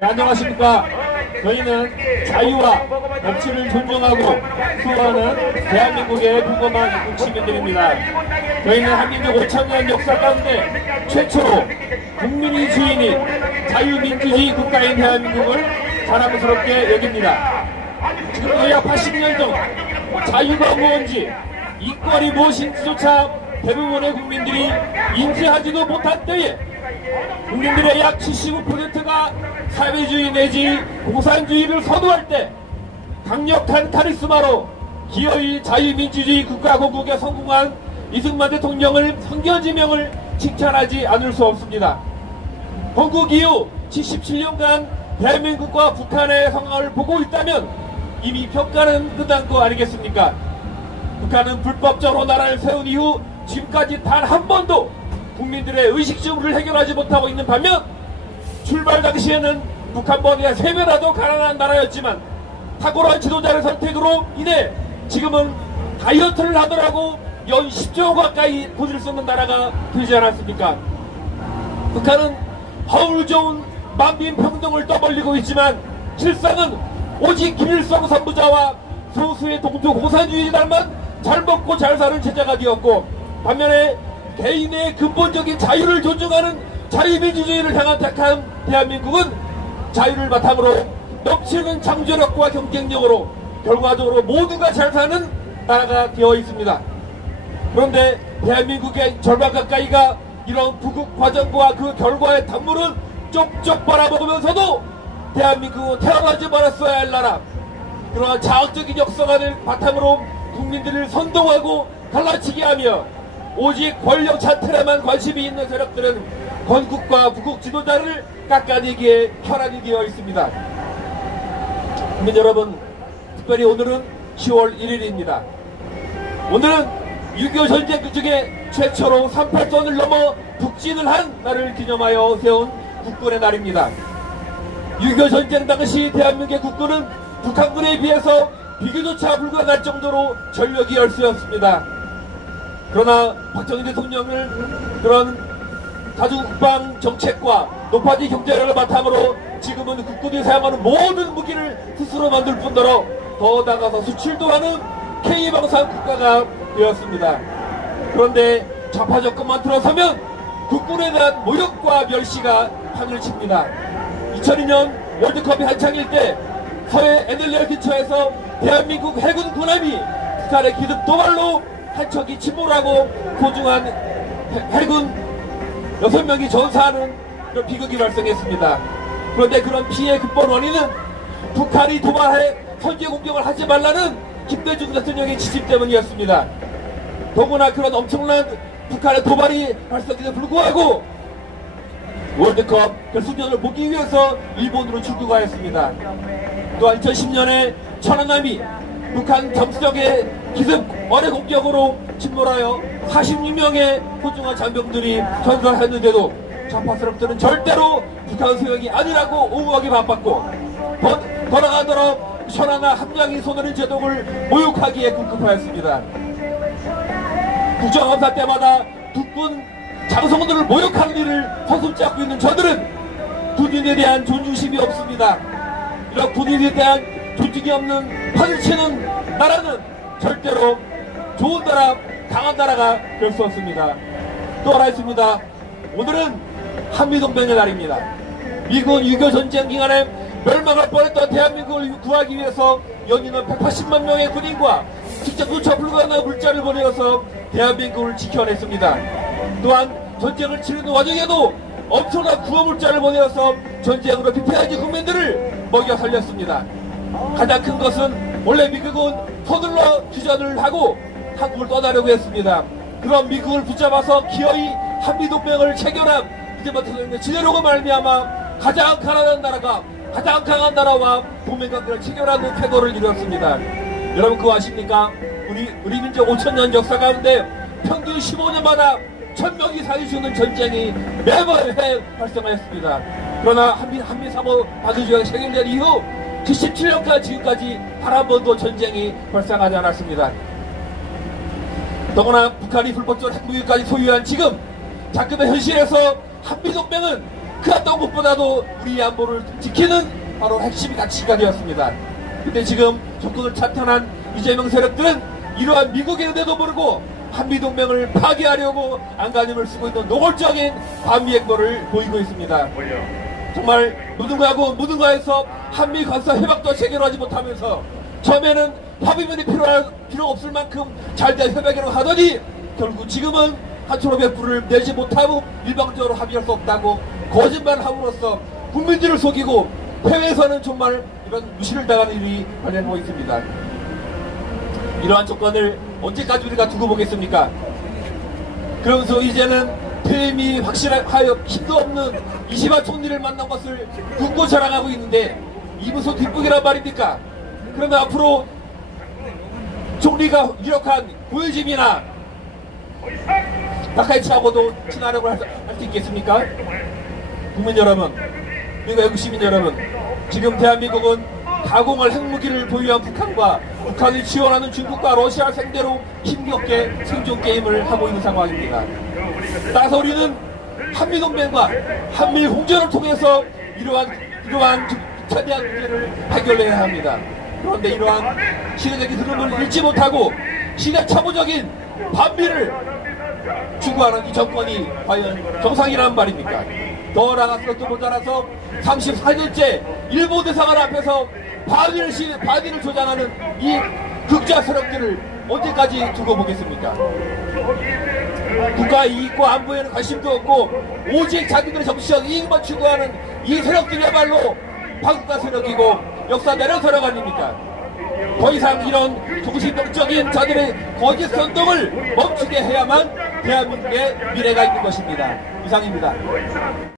네, 안녕하십니까. 저희는 자유와 법치를 존중하고 수호하는 대한민국의 평범한 이국 시민들입니다. 저희는 한민족 5,000년 역사 가운데 최초로 국민이 주인인 자유민주주의 국가인 대한민국을 자랑스럽게 여깁니다. 지금 약 80년 전 자유가 무엇인지 이권이 무엇인지조차 대부분의 국민들이 인지하지도 못한 때에 국민들의 약 75%가 사회주의 내지 공산주의를 선호할 때 강력한 카리스마로 기어이 자유민주주의 국가건국에 성공한 이승만 대통령을 선견지명을 칭찬하지 않을 수 없습니다. 건국 이후 77년간 대한민국과 북한의 상황을 보고 있다면 이미 평가는 끝난 거 아니겠습니까? 북한은 불법적으로 나라를 세운 이후 지금까지 단 한 번도 국민들의 의식주를 해결하지 못하고 있는 반면 출발 당시에는 북한보다 3배라도 가난한 나라였지만 탁월한 지도자의 선택으로 인해 지금은 다이어트를 하더라고 연 10조 가까이 돈을 쓰는 나라가 되지 않았습니까? 북한은 허울 좋은 만민평등을 떠벌리고 있지만 실상은 오직 김일성 선부자와 소수의 동조 공산주의자들만 잘 먹고 잘 사는 체제가 되었고 반면에 개인의 근본적인 자유를 존중하는 자유민주주의를 향한 택한 대한민국은 자유를 바탕으로 넘치는 창조력과 경쟁력으로 결과적으로 모두가 잘 사는 나라가 되어 있습니다. 그런데 대한민국의 절반 가까이가 이런 부국 과정과 그 결과의 단물은 쪽쪽 빨아먹으면서도 대한민국은 태어나지 말았어야 할 나라, 그러한 자학적인 역사관을 바탕으로 국민들을 선동하고 갈라치게 하며 오직 권력 찬틀에만 관심이 있는 세력들은 건국과 부국 지도자를 깎아내기에 혈안이 되어 있습니다. 국민 여러분, 특별히 오늘은 10월 1일입니다. 오늘은 6.25 전쟁 중에 최초로 38선을 넘어 북진을 한 날을 기념하여 세운 국군의 날입니다. 6.25 전쟁 당시 대한민국의 국군은 북한군에 비해서 비교조차 불가능할 정도로 전력이 열세였습니다. 그러나 박정희 대통령을 그런 자주국방 정책과 높아진 경제력을 바탕으로 지금은 국군이 사용하는 모든 무기를 스스로 만들 뿐더러 더 나아가서 수출도 하는 K방산 국가가 되었습니다. 그런데 좌파 정권만 들어서면 국군에 대한 모욕과 멸시가 판을 칩니다. 2002년 월드컵이 한창일 때 서해 NLL 근처에서 대한민국 해군 군함이 북한의 기습 도발로 한 척이 침몰하고 소중한 해군 6명이 전사하는 그런 비극이 발생했습니다. 그런데 그런 피해 근본 원인은 북한이 도발해 선제 공격을 하지 말라는 김대중 대통령의 지침 때문이었습니다. 더구나 그런 엄청난 북한의 도발이 발생에도 불구하고 월드컵 결승전을 보기 위해서 일본으로 출국하였습니다. 또한 2010년에 천안함이 북한 잠수정의 기습 원해 공격으로 침몰하여 46명의 소중한 장병들이 전사했는데도 좌파 세력들은 절대로 북한 소역이 아니라고 옹호하기 바빴고 더 나아가더러 천안함 함량이 손해는 제독을 모욕하기에 급급하였습니다. 국정감사 때마다 국군 장성들을 모욕하는 일을 서슴지 않고 있는 저들은 군인에 대한 존중심이 없습니다. 이런 군인에 대한 존중이 없는 판을 치는 나라는 절대로 좋은 나라, 강한 나라가 될 수 없습니다. 또 하나 있습니다. 오늘은 한미동맹의 날입니다. 미군 6.25 전쟁 기간에 멸망할 뻔했던 대한민국을 구하기 위해서 연인은 180만 명의 군인과 직접 조차 불가능한 물자를 보내어서 대한민국을 지켜냈습니다. 또한 전쟁을 치르는 와중에도 엄청난 구호물자를 보내어서 전쟁으로 피폐해진 국민들을 먹여 살렸습니다. 가장 큰 것은 원래 미국은 서둘러 휴전을 하고 한국을 떠나려고 했습니다. 그런 미국을 붙잡아서 기어이 한미동맹을 체결한 이재명 대통령의 지내려고 말미암아 가장 가난한 나라가 가장 강한 나라와 동맹관계를 체결하는 태도를 이뤘습니다. 여러분 그거 아십니까? 우리 민족 5,000년 역사 가운데 평균 15년마다 1,000명이 사이 죽는 전쟁이 매번 해 발생하였습니다. 그러나 한미 사모 박유주가 체결된 이후 77년까지 지금까지 단 한 번도 전쟁이 발생하지 않았습니다. 더구나 북한이 불법적으로 핵무기까지 소유한 지금 자금의 현실에서 한미동맹은 그 어떤 것보다도 우리 안보를 지키는 바로 핵심 가치가 되었습니다. 근데 지금 정권을 찬탄한 이재명 세력들은 이러한 미국의 은혜도 모르고 한미동맹을 파괴하려고 안간힘을 쓰고 있는 노골적인 반미 행보를 보이고 있습니다. 정말 무등가에서 한미 관사 협약도 체결하지 못하면서 처음에는 합의문이 필요 없을 만큼 잘된 협약이라고 하더니 결국 지금은 한천오백 불을 내지 못하고 일방적으로 합의할 수 없다고 거짓말을 함으로써 국민들을 속이고 해외에서는 정말 이런 무시를 당하는 일이 발생하고 있습니다. 이러한 조건을 언제까지 우리가 두고 보겠습니까? 그러면서 이제는 퇴임이 확실하여 힘도 없는 이시바 총리를 만난 것을 웃고 자랑하고 있는데 이무소 뒷북이란 말입니까? 그러면 앞으로 총리가 유력한 고유짐이나 다카이치하고도 친하려고 할 수 있겠습니까? 국민 여러분, 그리고 외국 시민 여러분, 지금 대한민국은 가공할 핵무기를 보유한 북한과 북한을 지원하는 중국과 러시아 상대로 힘겹게 생존 게임을 하고 있는 상황입니다. 따라서 우리는 한미동맹과 한미공조를 통해서 이러한 차대한 문제를 해결해야 합니다. 그런데 이러한 시대적인 흐름을 잃지 못하고 시대착오적인 반미를 추구하는 이 정권이 과연 정상이란 말입니까? 더 나아가서 또 모자라서 34년째 일본 대사관 앞에서 반일을 조장하는 이 극좌 세력들을 언제까지 두고 보겠습니까? 국가 이익과 안보에는 관심도 없고 오직 자기들의 정치적 이익만 추구하는 이 세력들이야말로 반국가 세력이고 역사 내려 세력 아닙니까? 더 이상 이런 정신병적인 자들의 거짓 선동을 멈추게 해야만 대한민국의 미래가 있는 것입니다. 이상입니다.